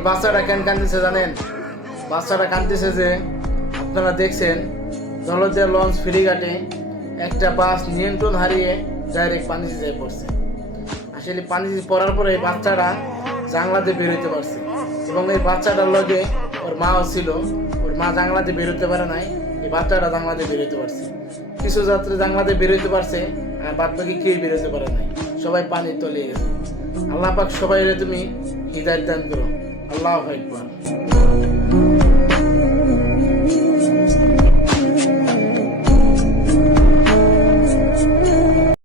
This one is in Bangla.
এই বাচ্চাটা কেন কাঁদতেছে জানেন? বাচ্চাটা কাঁদতেছে যে আপনারা দেখছেন জলজের লঞ্চ ফেরিঘাটে একটা বাস নিয়ন্ত্রণ হারিয়ে ডাইরেক্ট পানিতে যেয়ে পড়ছে। আসলে পানিতে পড়ার পরে এই বাচ্চাটা জাংলাতে বেরোতে পারছে এবং এই বাচ্চাটার লগে ওর মাও ছিল। ওর মা জাংলাতে বেরোতে পারে নাই, এই বাচ্চাটা জাংলাতে বেরোতে পারছে। কিছু যাত্রী জাংলাতে বেরোতে পারছে আর বাদ বাকি কেউ বেরোতে পারে নাই, সবাই পানির তলিয়ে গেছে। আল্লাহ পাক সবাই তুমি হিদায়াত দান করো। আল্লাহু আকবার।